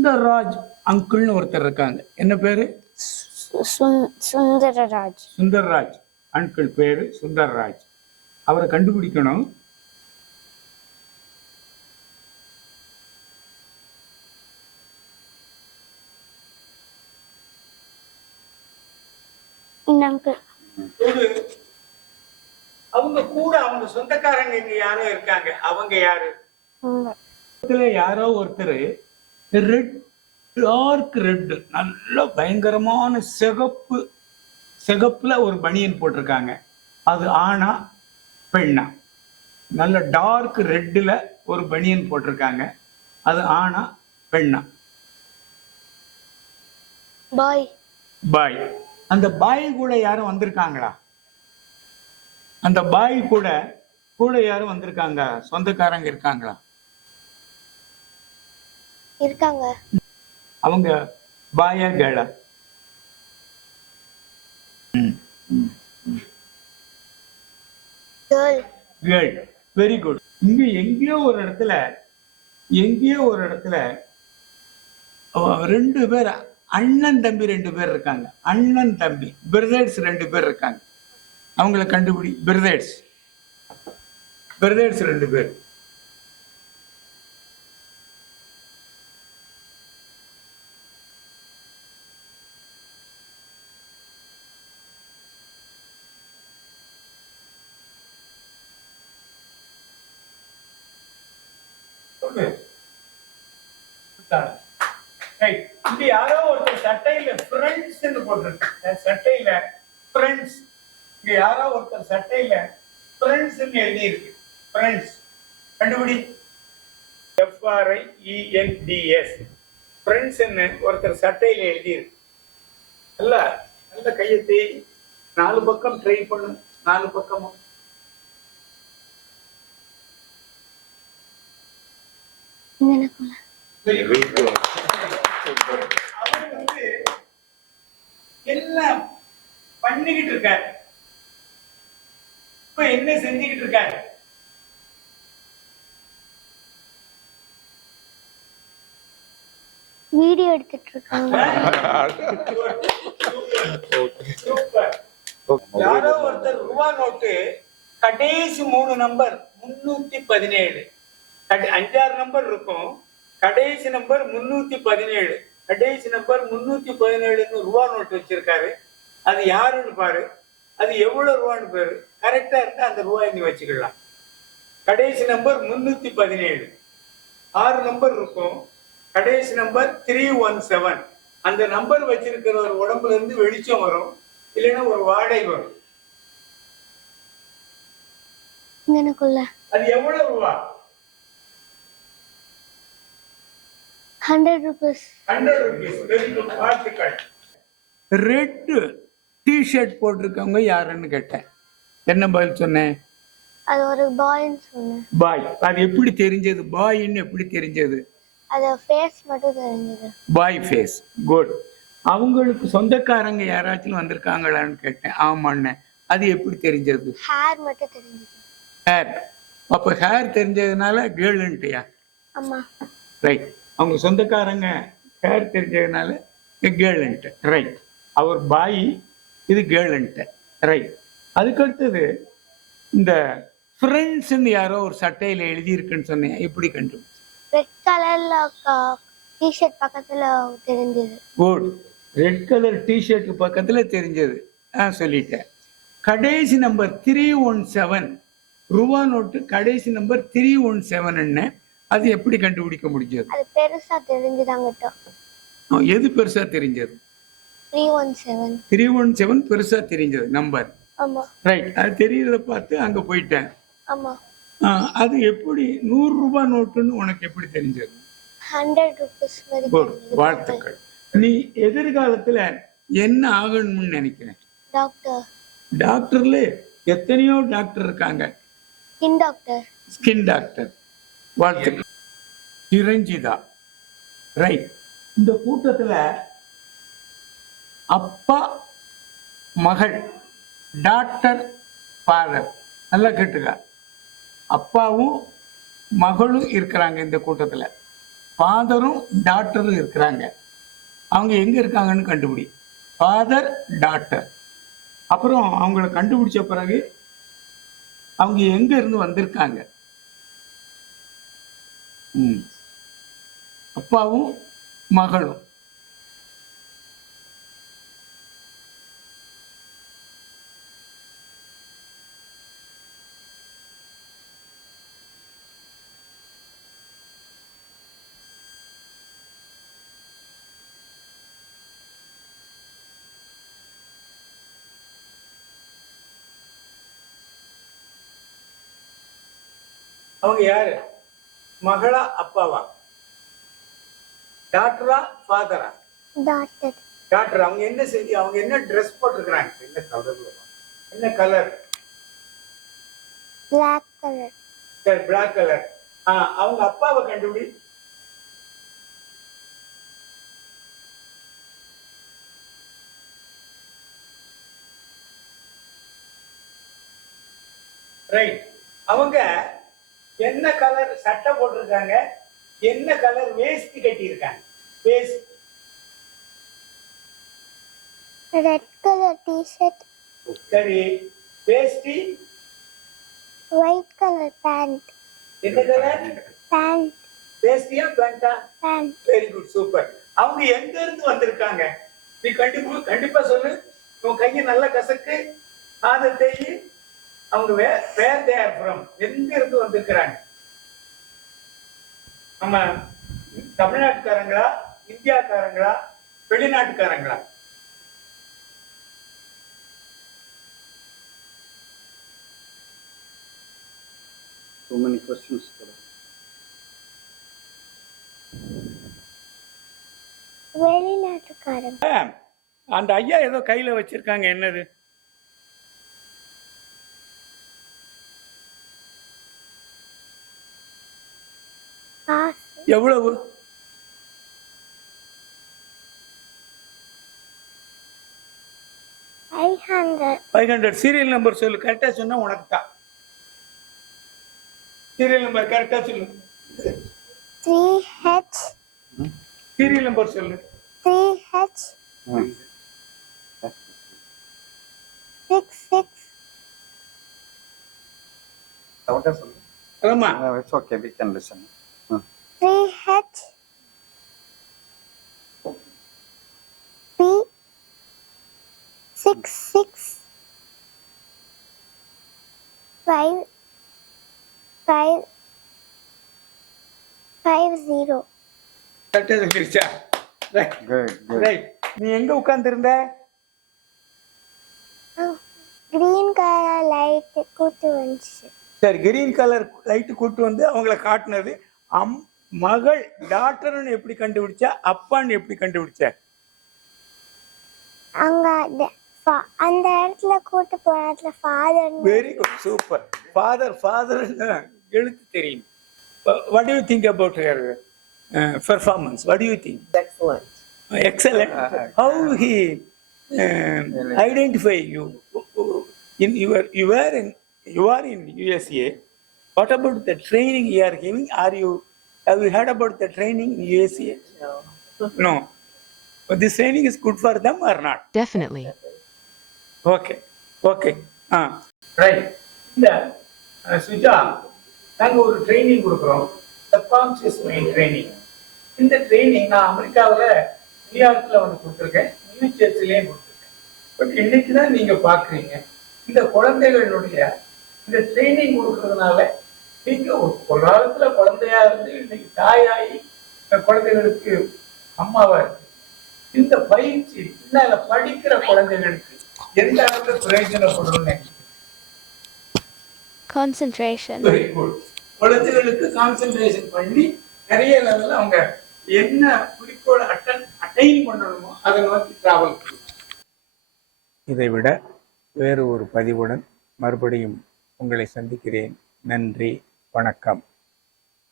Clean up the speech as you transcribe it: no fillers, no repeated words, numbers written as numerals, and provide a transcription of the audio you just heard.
சுந்தர்ராஜ் அங்கிள்னு ஒருத்தர் இருக்காங்க. என்ன பேரு? சுந்தரராஜ். சுந்தர்ராஜ் அங்கிள் பேரு சுந்தர்ராஜ். அவரை கண்டுபிடிக்கணும். அவங்க கூட அவங்க சொந்தக்காரங்க இங்க யாரோ இருக்காங்க. அவங்க யாரு? யாரோ ஒருத்தர் ரெட், டார்க் ரெட், நல்ல பயங்கரமான சிகப்புல ஒரு பனியன் போட்டிருக்காங்க. அது ஆணா பெண்ணா? நல்ல டார்க் ரெட்ல ஒரு பனியன் போட்டிருக்காங்க. அது ஆணா பெண்ணா? பாய். பாய். அந்த பாய் கூட யாரும் வந்திருக்காங்களா? அந்த பாய் கூட யாரும் வந்திருக்காங்க? சொந்தக்காரங்க இருக்காங்களா? இருக்காங்க. அவங்க பாயா கேளா? கேர்ள். Very good. இங்க எங்கேயோ ஒரு இடத்துல ரெண்டு பேர் அண்ணன் தம்பி 2 பேர் இருக்காங்க. அண்ணன் தம்பி பிரதர்ஸ் 2 பேர் இருக்காங்க. அவங்கள கண்டுபிடி. பிரதர்ஸ் 2 பேர். இங்க யாரோ ஒருத்தர் சட்டையில ஃப்ரெண்ட்ஸ் போட்டிருக்கு. சட்டையில ஃப்ரெண்ட்ஸ். இங்க யாரோ ஒருத்தர் சட்டையில ஃப்ரெண்ட்ஸ் எழுதி இருக்கு. ஃப்ரெண்ட்ஸ் கண்டுபிடி. FRIENDS ஃப்ரெண்ட்ஸ் ஒருத்தர் சட்டையில எழுதி இருக்கு. நல்ல கையத்தை 4 பக்கம் ட்ரை பண்ணு. 4 பக்கமும். அவர் எல்லாம் பண்ணிக்கிட்டு இருக்காரு. இப்ப என்ன செஞ்சுக்கிட்டு இருக்காரு? வீடியோ எடுத்துட்டு இருக்காங்க. யாரோ ஒருத்தர் ரூபா நோட்டு கடைசி 3 நம்பர் 317, 5-6 நம்பர் இருக்கும். கடைசி நம்பர் 317. கடைசி நம்பர் 317 ரூபா நோட்டு வச்சிருக்காரு. அது யாருன்னு பாரு. அது எவ்வளவு ரூபான்னு பேரு. கரெக்டா இருந்தா அந்த ரூபாய் நீ வச்சுக்கலாம். கடைசி நம்பர் 317. 6 நம்பர் இருக்கும். கடைசி நம்பர் 317. அந்த நம்பர் வச்சிருக்கிற ஒரு உடம்புல இருந்து வெளிச்சம் வரும், இல்லைன்னா ஒரு வாடகை வரும். அது எவ்வளவு ரூபா? 100 rupees. 100 rupees. Very good. வாழ்த்துக்கள். ரெட் டி-ஷர்ட் போட்டிருக்கவங்க யாருன்னு கேட்டேன். என்ன பதில் சொன்னேன்? அது ஒரு பாய்ன்னு சொன்னேன். பாய். அது எப்படி தெரிஞ்சது? பாய்ன்னு எப்படி தெரிஞ்சது? அது ஃபேஸ் மட்டும் தெரிஞ்சது. பாய் ஃபேஸ். குட். அவங்களுக்கு சொந்தக்காரங்க யாராச்சும் வந்திருக்காங்களான்னு கேட்டேன். ஆமாண்ணே. அது எப்படி தெரிஞ்சது? ஹேர் மட்டும் தெரிஞ்சது. ஹேர். அப்ப ஹேர் தெரிஞ்சதுனால கேர்ள்ன்ட்டியா? ஆமா. ரைட். அவங்க சொந்தக்காரங்க ஹேர் தெரிஞ்சதுனால கேர்ள்ன்ட்டு. ரைட். அவர் பாய், இது கேர்ள்ன்ட்டு. ரைட். அதுக்கடுத்தது இந்த ஃப்ரெண்ட்ஸ்ன்னு யாரோ ஒரு சட்டையில எழுதி இருக்குன்னு சொன்னேன். எப்படி கண்டுபிடிச்சு? ரெட் கலர்ல டி-ஷர்ட் பக்கத்துல தெரிஞ்சது. குட். ரெட் கலர் டி-ஷர்ட் பக்கத்துல தெரிஞ்சது. சொல்லிட்டேன். கடைசி நம்பர் 317 ரூபா நோட்டு. கடைசி நம்பர் 317. அது எப்படி கண்டுபிடிக்க முடிஞ்சது? அது பெருசா தெரிஞ்சதாங்கட்ட. எது பெருசா தெரிஞ்சது? 317. 317 பெருசா தெரிஞ்சது நம்பர். ஆமா. ரைட். அது தெரியறத பார்த்து அங்க போயிட்டேன். ஆமா. அது எப்படி 100 ரூபாய் நோட்டுன்னு உனக்கு எப்படி தெரிஞ்சது? 100 rupees வரைக்கும். வாழ்த்துக்கள். நீ எதிர்காலத்துல என்ன ஆகணும்னு நினைக்கிறேன்? டாக்டர். டாக்டர்ல எத்தனையோ டாக்டர் இருக்காங்க. Skin doctor. Skin doctor. வாழ்த்துக்கள். சிரஞ்சிதா. ரைட். இந்த கூட்டத்துல அப்பா மகள், டாக்டர் ஃபாதர். நல்லா கேட்டுக்க. அப்பாவும் மகளும் இருக்கிறாங்க இந்த கூட்டத்துல. ஃபாதரும் டாக்டரும் இருக்கிறாங்க. அவங்க எங்க இருக்காங்கன்னு கண்டுபிடி. Father doctor. அப்புறம் அவங்கள கண்டுபிடிச்ச பிறகு அவங்க எங்க இருந்து வந்திருக்காங்க. அப்பாவும் மகளும். அவங்க யாரு? மகளா அப்பாவா? டாக்டரா ஃபாதரா? டாக்டர். டாக்டர். அவங்க என்ன செய்தி? அவங்க என்ன ட்ரெஸ் போட்டிருக்கிறாங்க? என்ன கலர்ல? என்ன கலர்? Black color. சரி, பிளாக் கலர். அவங்க அப்பாவை கண்டுபிடி. ரைட். அவங்க என்ன கலர் சட்டை போட்டிருக்காங்க? என்ன கலர் வேஷ்டி கட்டி இருக்காங்க? வேஷ்டி. Red color t-shirt. சரி, வேஷ்டி. White color pant. என்ன colour? Pant. வேஷ்டியா பேண்டா? Pant. Very good, super. அவங்க எங்க இருந்து வந்திருக்காங்க? நீ கண்டிப்பா சொல்லு. உன் கையை நல்லா கசக்கு, அதை தேய். அவங்க வேர் தே ஆர் ஃப்ரம், எங்க இருந்து வந்திருக்கிறாங்க? நம்ம தமிழ்நாட்டுக்காரங்களா, இந்தியாக்காரங்களா, வெளிநாட்டுக்காரங்களா? So many questions. வெளிநாட்டுக்காரங்க. அந்த ஐயா ஏதோ கையில வச்சிருக்காங்க, என்னது? எவ்வளவு? 500. சீரியல் நம்பர் சொல்லு. கரெக்டா சொன்னா உனக்கு தான். சீரியல் நம்பர் கரெக்டா சொல்லு. 3H. சீரியல் நம்பர் சொல்லு. 3H. 66. ஆமா, It's okay, we can listen. 3H. P. 66. 5. 5. 50. கரெக்டா சொல்லிருச்சா? Good, good. ரைட். நீ எங்க உட்கார்ந்து இருந்த? கிரீன் கலர் லைட் கூட்டு வந்துச்சு. சரி, கிரீன் கலர் லைட் கூட்டு வந்து அவங்கள காட்டினது. மகள் டாக்டர்னு எப்படி கண்டுபிடிச்சா, அப்பான்னு எப்படி கண்டுபிடிச்ச? அங்க அந்த இடத்துல கூட்டு போன இடத்துல father. Very good, super. Father எழுத்து தெரியும். What do you think about her performance? What do you think? Excellent. Excellent. How he identify you? You are in USA. What about the training you are giving? Have you heard about the training in USA? No. No. But this training is good for them or not? Definitely. Okay. Right. இந்த சுஜா, நாங்க ஒரு training கொடுக்குறோம், subconscious mind training. இந்த training நான் அமெரிக்காவில் நியூயார்க்கில் வந்து கொடுத்துருக்கேன், நியூ ஜெர்சிலையும் கொடுத்துருக்கேன். பட் இன்னைக்கு தான் நீங்க பாக்குறீங்க. இந்த குழந்தைகளுடைய இந்த ட்ரைனிங் கொடுக்கறதுனால நீங்க ஒரு காலத்துல குழந்தையா இருந்து இன்னைக்கு தாயாகி குழந்தைகளுக்கு அம்மாவா இருக்கு. இந்த பயிற்சி பின்னால படிக்கிற குழந்தைகளுக்கு எந்த அளவுக்கு பிரயோஜனப்படும்? கான்சென்ட்ரேஷன். Very good. குழந்தைகளுக்கு கான்சென்ட்ரேஷன் பண்ணி நிறைய லெவலில் அவங்க என்ன குறிக்கோளை அட்டைன் பண்ணணுமோ அதை நோக்கி டிராவல் பண்ணும். இதை விட வேறு ஒரு பதிவுடன் மறுபடியும் உங்களை சந்திக்கிறேன். நன்றி, வணக்கம்.